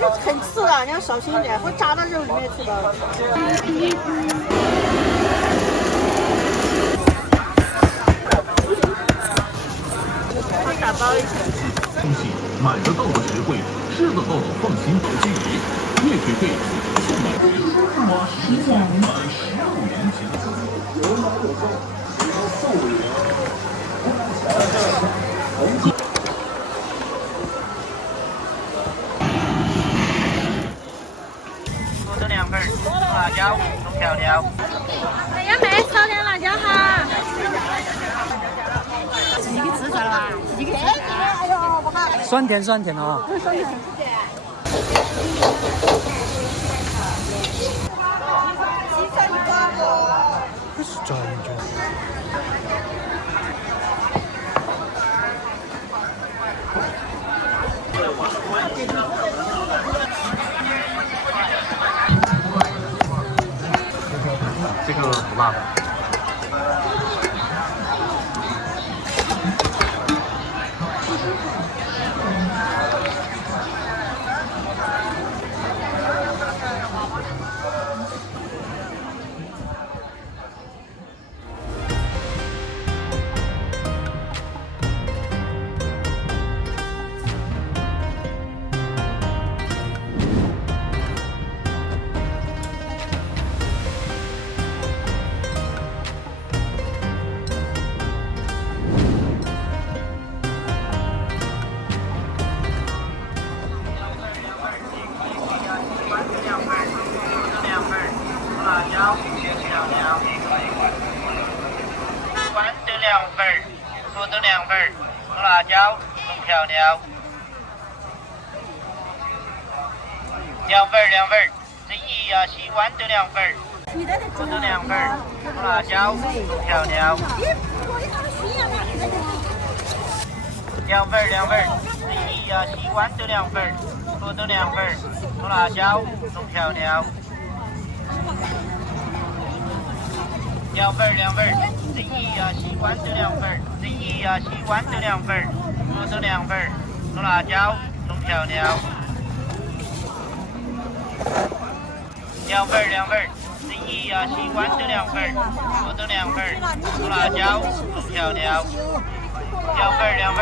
这个很刺啊，你要小心一点，会扎到肉里面去的。打包一下。东西买得到的实惠，吃得到的放心走心仪，月费费不买贵，花10万买16元起。有买有送，有送礼。土豆凉粉、辣椒、葱条条。哎呀，买炒点辣椒哈。自己给吃出来了吧？自己给吃。哎呦，不好。酸甜酸甜的啊。酸甜。这是真的。这个不辣。豌豆凉粉、土豆凉粉、红辣椒、葱条条。凉粉，这一呀西豌豆凉粉、土豆凉粉、红辣椒、葱条条。凉粉，这一呀西豌豆凉粉、土豆凉粉、红辣椒、葱条条。凉粉，这一呀西豌豆凉粉，这一呀西豌豆凉粉，土豆凉粉，红辣椒，葱条条。凉粉，这一呀西豌豆凉粉，土豆凉粉，红辣椒，葱条条。凉粉。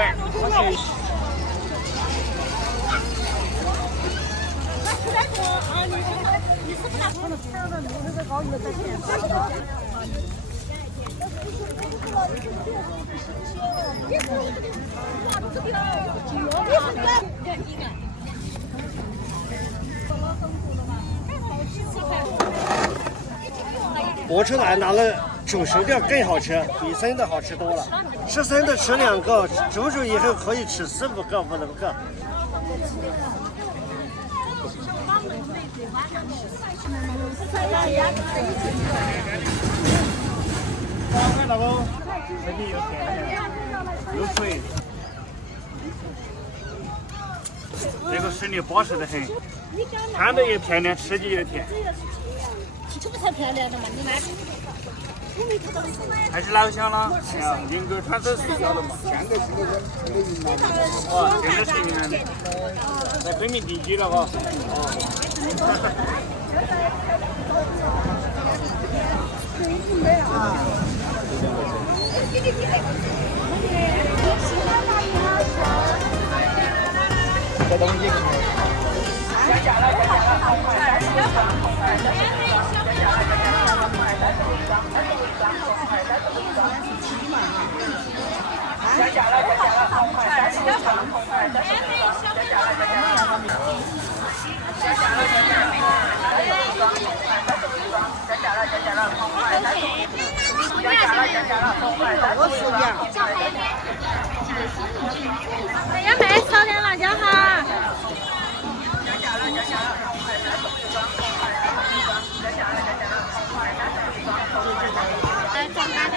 锅出来拿了煮熟的更好吃，比生的好吃多了。吃生的吃2个，煮熟以后可以吃4、5个、5、6个。那个身体又甜又脆，这个实力巴适得很，看着也漂亮，吃起也甜。这不才漂亮的嘛？你买。还是老乡了，人格传承是要的嘛。现在是那个哦，现在是云南的，在昆明定居了哈。这东西。哎呀，买炒点辣椒哈。来，长大点。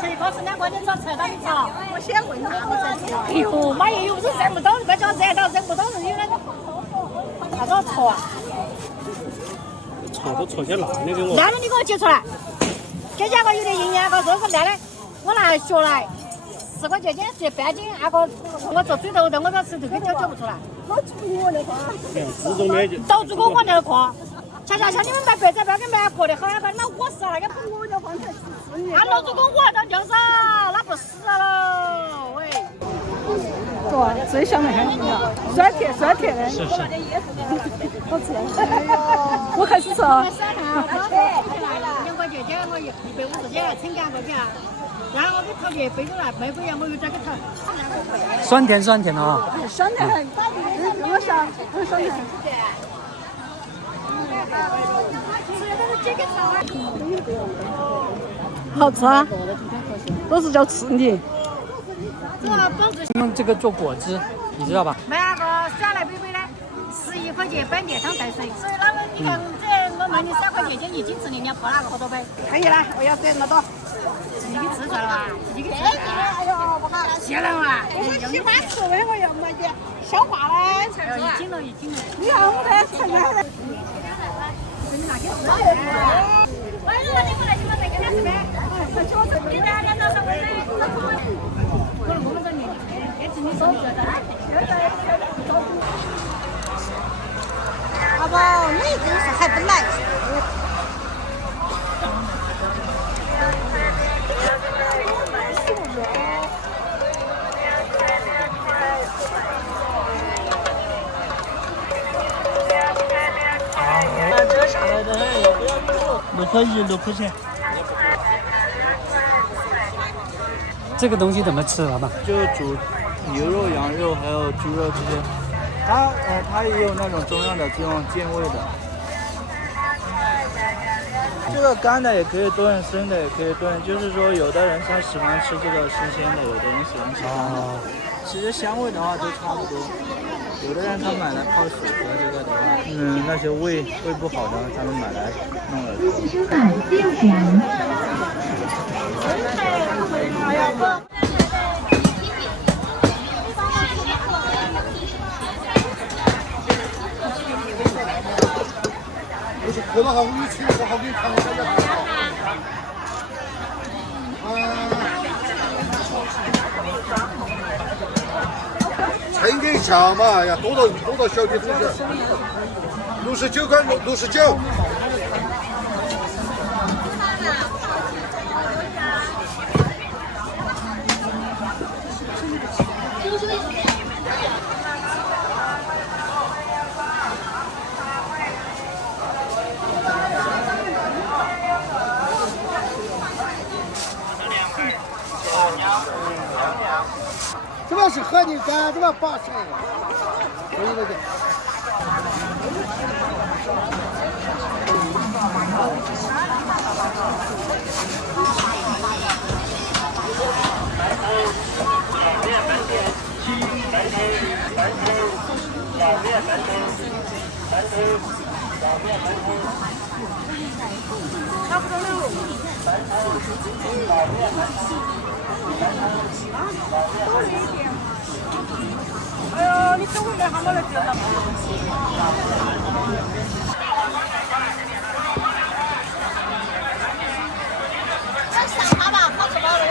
吃一个是2块钱找吃到你吃。我先问他，我才吃。哎呦妈呀，又不是认不到，别叫认到认不到人有那个。啥子戳啊？戳都戳些烂的给我。烂的你给我接出来，这家伙有点营养，个这个烂的，我拿学来，10块钱减半斤，那个我做嘴头的，我这吃这个嚼不出来。我煮我的话。自种的就。早煮锅我那个壳。像你们买白菜包跟买壳的好呀，那我死了，那个我叫放菜吃。俺老祖公我这就是，那不死了喂。对，最香的很，酸甜的。是。好吃。我开始吃。2块钱减我150减，称2块钱。然后我给掏去背着来，背回来我又再给掏。酸甜的啊。香的很，我香，很酸甜。好吃啊，都是叫吃你。用这个做果汁，你知道吧？买那个酸奶杯杯的，11块钱本地汤带水。所以那个你看这我卖你3块钱就1斤吃的，人家不拿个好多杯。可以了，我要这么多。自己给吃出来了吧？自己给吃出来。哎呦，不好。谢了嘛。我喜欢吃的，我要买点消化的。1斤了。你看我在吃的。好不，那真是还不来。这个下来的很，要不要6块1 6块钱。这个东西怎么吃，老板？就煮牛肉、羊肉还有猪肉这些，它也有那种中药的这种健胃的。这个干的也可以炖，生的也可以炖，就是说有的人他喜欢吃这个新鲜的，有的人喜欢吃干的。其实香味的话都差不多。有的人他买来泡水喝这个的话，那些胃不好的，他们买来弄了。过了好，我给你取，我好给你看一下。称给一下嘛，呀，多到小的都是69块69。这个是和你干，这个8成，可以了的。差不多了。哎呦，你等会儿喊我来接他。上他吧，跑去包了。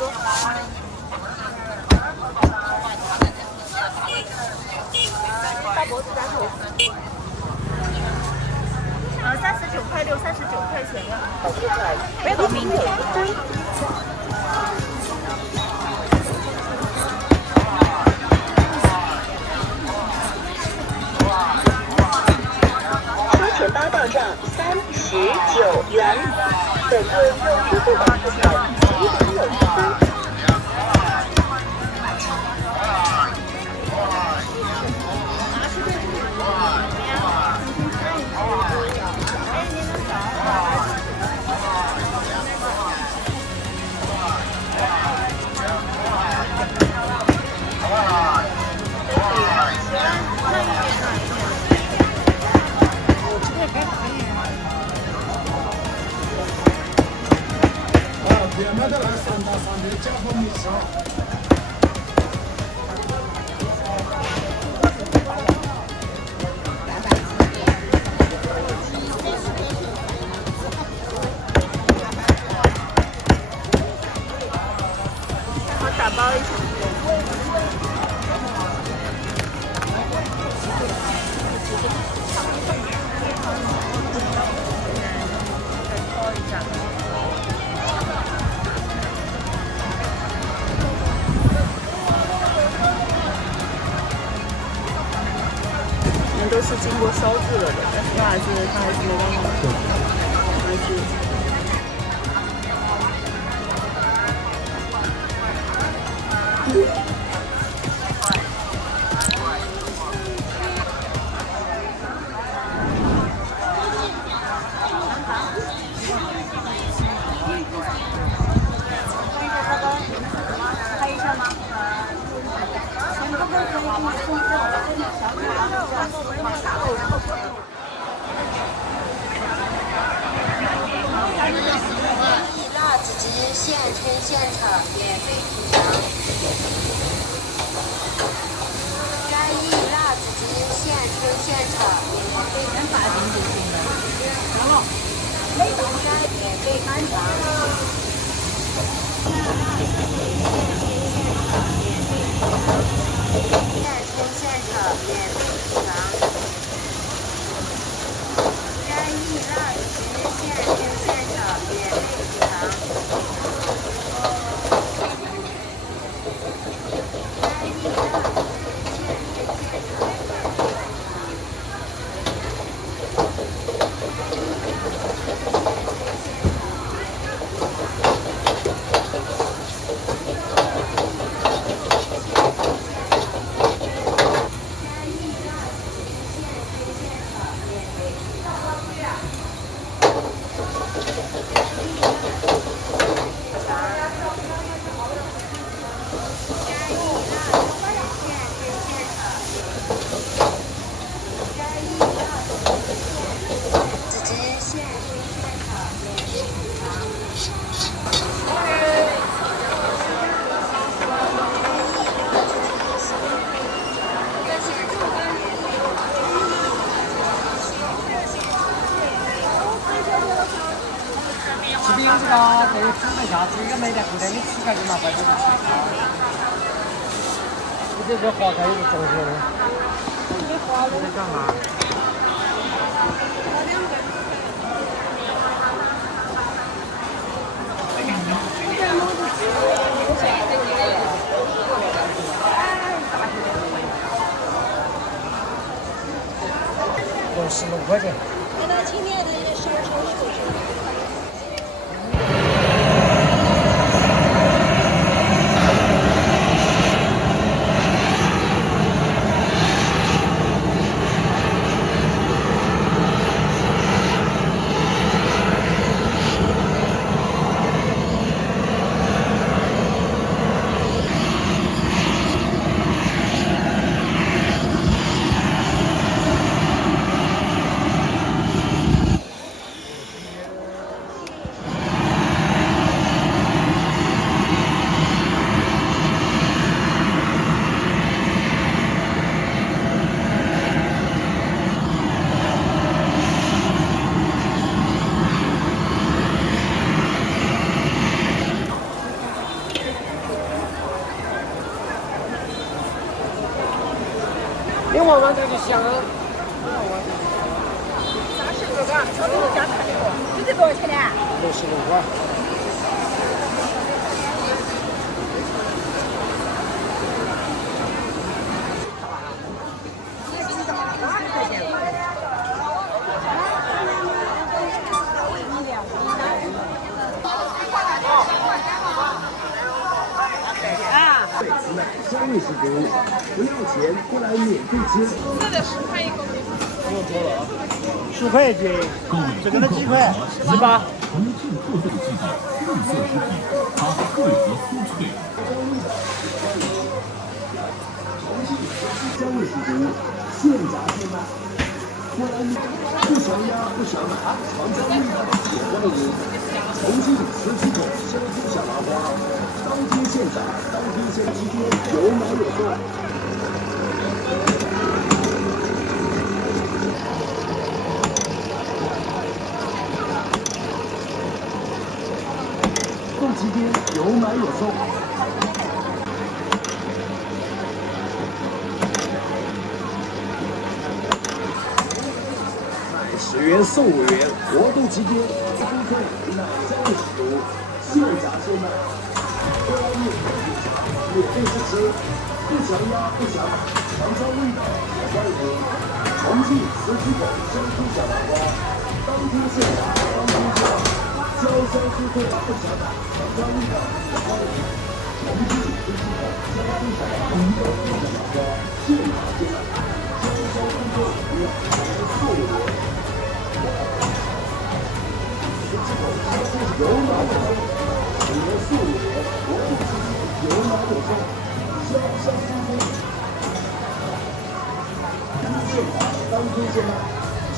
多。大脖子扎头。39块6，39块钱的。别搞明天。收钱包到账39元，本月用支付宝付款即可有积分。别买的来3打3的假货没上。我打包一下。都是经过烧制了的，但是它还是没办法，还是。拍一下吗？辣子鸡现蒸现炒，免费品尝。干邑辣子鸡现蒸现炒，免费品尝。免费品尝。现蒸现炒，免费品尝。干邑辣子鸡现蒸现炒，免费品尝。这边有这个可以准备下，这个没得后台你吃开就拿回来就吃。你这个划开有个中间的。你在干嘛？16块钱。看到青面的一个烧烧手指。往这就香。30个嘎，小猪加菜的，这是多少钱呢？66块。3位食品，不要钱，过来免费吃。这个10块一个。10块一斤，这个几块？18。重庆特色的季节，绿色食品，它脆和酥脆。3位食品，现炸现卖，过来不想鸭不想买，尝尝味道，也欢迎。重庆17口香酥小麻花，当天现炸，当天现直接，有买有送。送期间有买有送。买10元送5元，活动期间顾客买3位食品，现炸现卖，免费试吃，不想鸭不想买，尝尝味道也欢迎。重庆17口香酥小麻花，当天现炸，当天现卖，焦香酥脆不想买，尝尝味道也欢迎。重庆17口香酥小麻花，当天小麻花，现炸现卖，焦香酥脆2元送5元。有买有送，5元送5元，活动期间有买有送，香香酥脆，现炸当天现卖，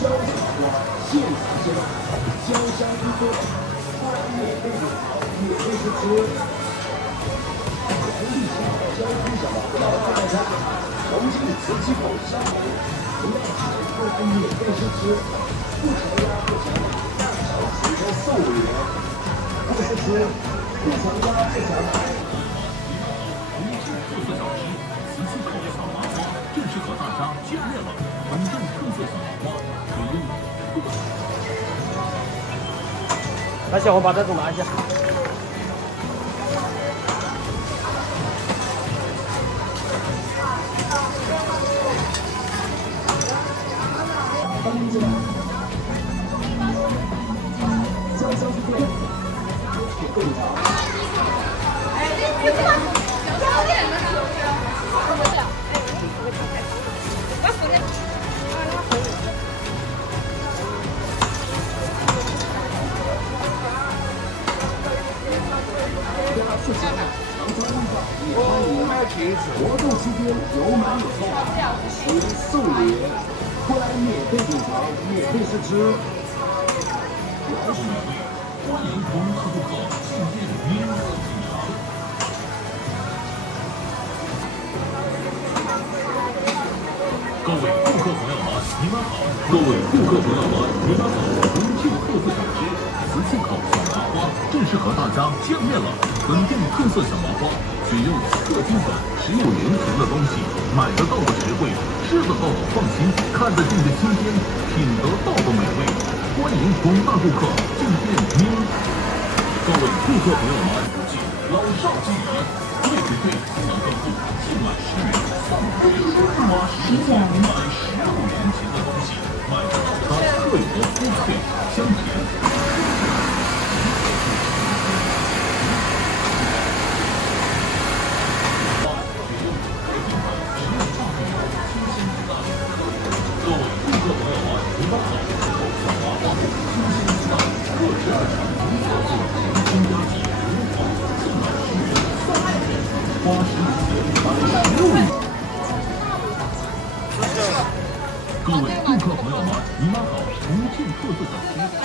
焦小麻花现炸现卖，焦香酥脆，免费品尝，免费试吃。重庆香酥小麻花大菜，重庆17口香麻花，不要钱，过来免费试吃，不想鸭不想买。10元送5元，不试吃，不想鸭不想买。重庆特色小吃17口小麻花正式和大家见面了。本店特色小麻花，使用那小伙把这种拿一下。活动期间有买有送，10元送5元，过来免费品尝，免费试吃。老鼠会欢迎广大顾客进店免费品尝。各位顾客朋友们，你们好！各位顾客朋友们，你们好！重庆特色小吃17口小麻花正式和大家见面了。本店特色小麻花使用氪金粉，15年前的东西，买得到的实惠，吃得到的放心，看得见的新鲜，品得到的美味。欢迎广大顾客进店免。各位顾客朋友们，请老少皆宜，对对对，老客户进买10元送5元，花10元买15年前的东西，买得到它特有的酥脆香甜。各位顾客朋友们，你们好！重庆特色小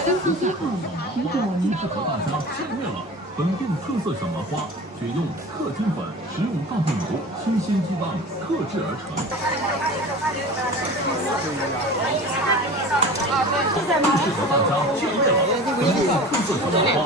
吃17口小麻花正式和大家见面了。本店特色小麻花选用氪金粉、食用大豆油、新鲜鸡蛋特制而成。正式和大家见面了。本店特色小麻花。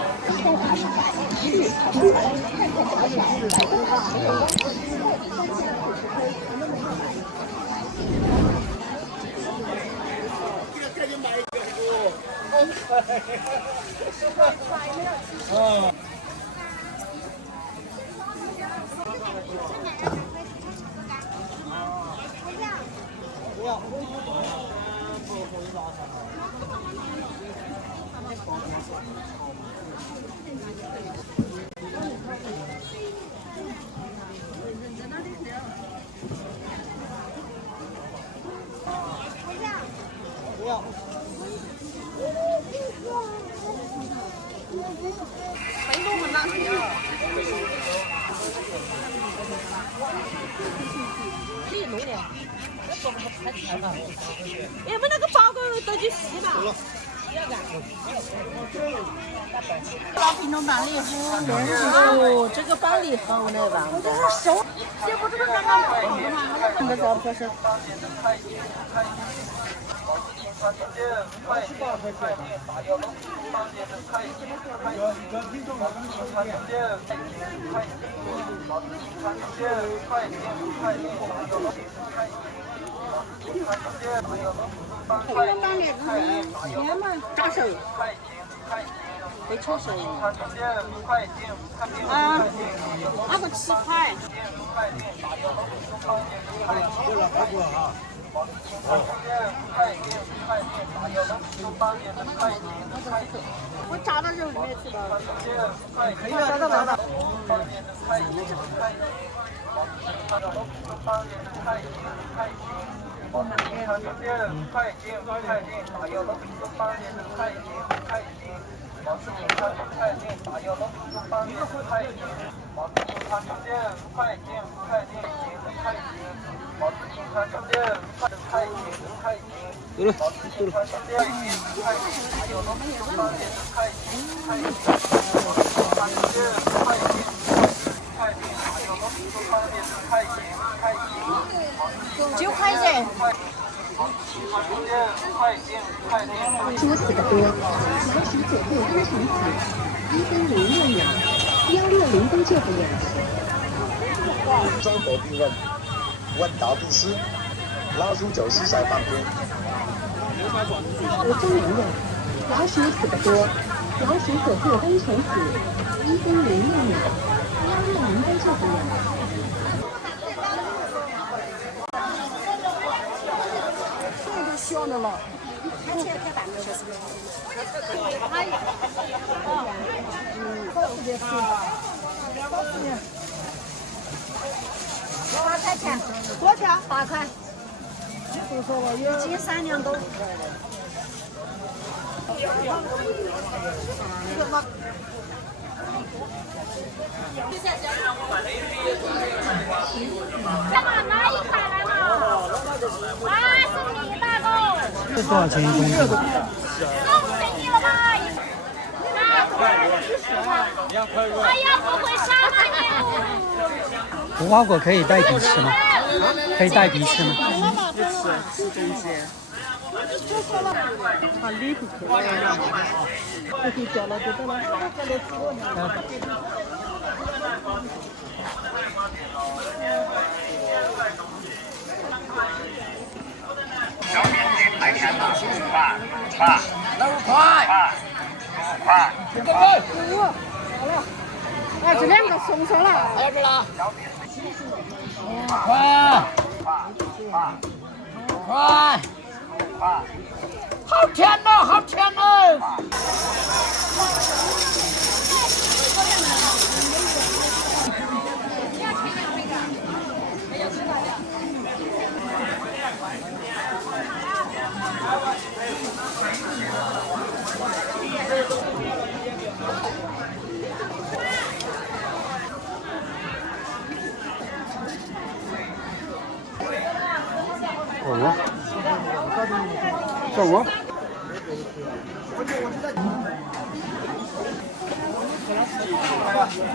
要不那个包裹都去洗吧。老品种大礼盒，哦，这个板栗好的吧？我这是收，这不是刚刚好的吗？那个糟粕是。这板栗是鲜嘛？炸熟。被炒熟。啊，那个7块。我炸的时候没吃到。可以炸的。9块钱。说死的多，老鼠左后通常死，1分06秒，160都救不了。综合并问，问答不失，老鼠就是在旁边。我真能问，老鼠死的多，老鼠左后通常死，1分06秒，160都救不了。小的了，8块钱，多少？8块。1斤3两多。干嘛拿1块来嘛？是你大哥。这多少钱一公斤？送给你了吧？2块肉。哎呀，不会杀了你！无花果可以带皮吃吗？可以带皮吃吗？不吃东西。他里头去了，我就叫了，就等了，这里吃过呢。小面筋太甜了，5块，5块，5块，这个5，好了，哎，这2个送上了，到这了，快，好甜哦，好甜哦！效果？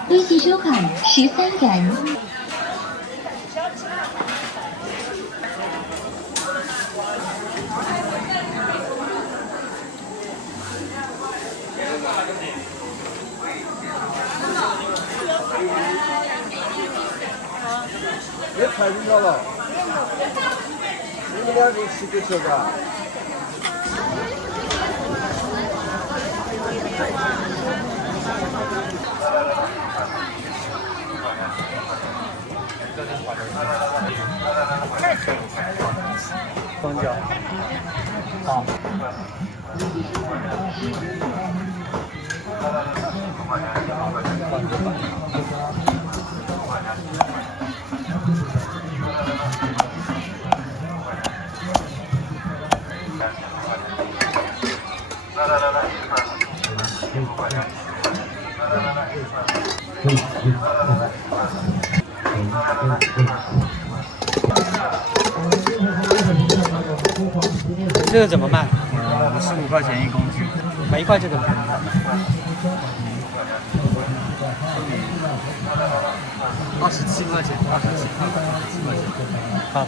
微信收款13元。别太紧张了，你们俩这吃就吃吧。椒。好。这个怎么卖？15块钱1公斤，买1块这个。27块钱，27块钱。好。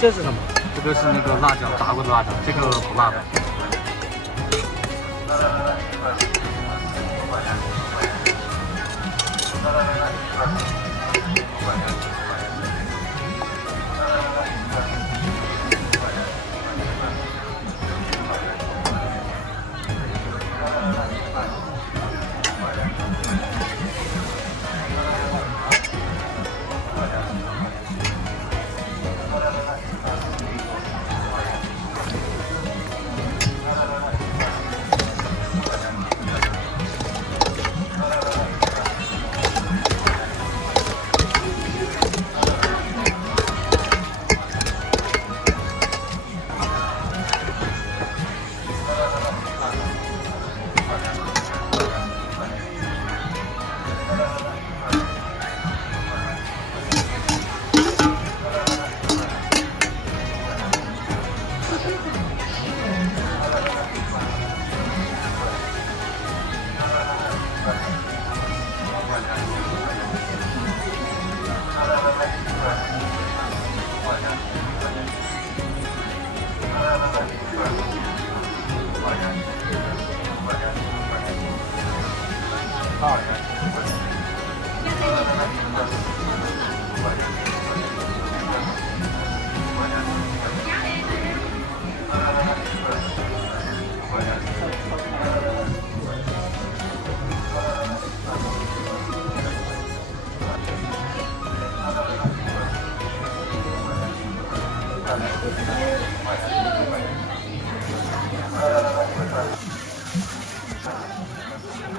这是什么？这个是那个辣椒，炸过的辣椒，这个不辣的。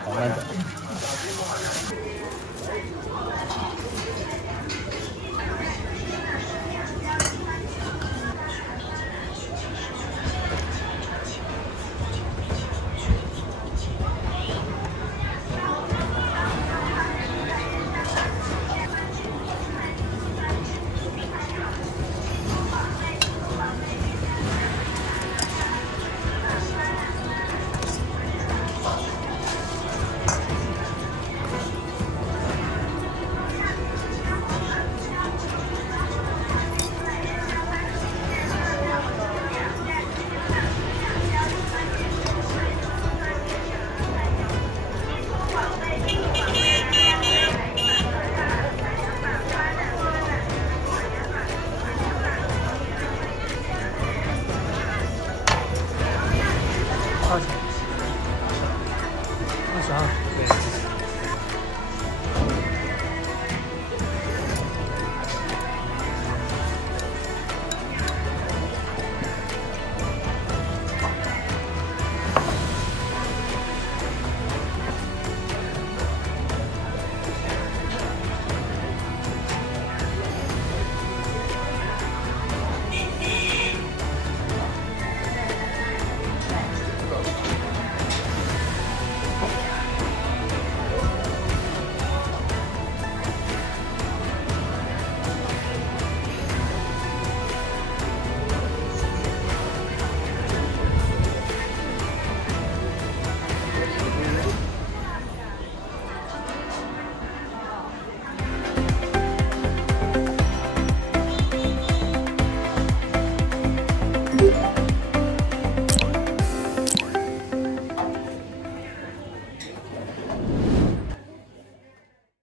好慢点。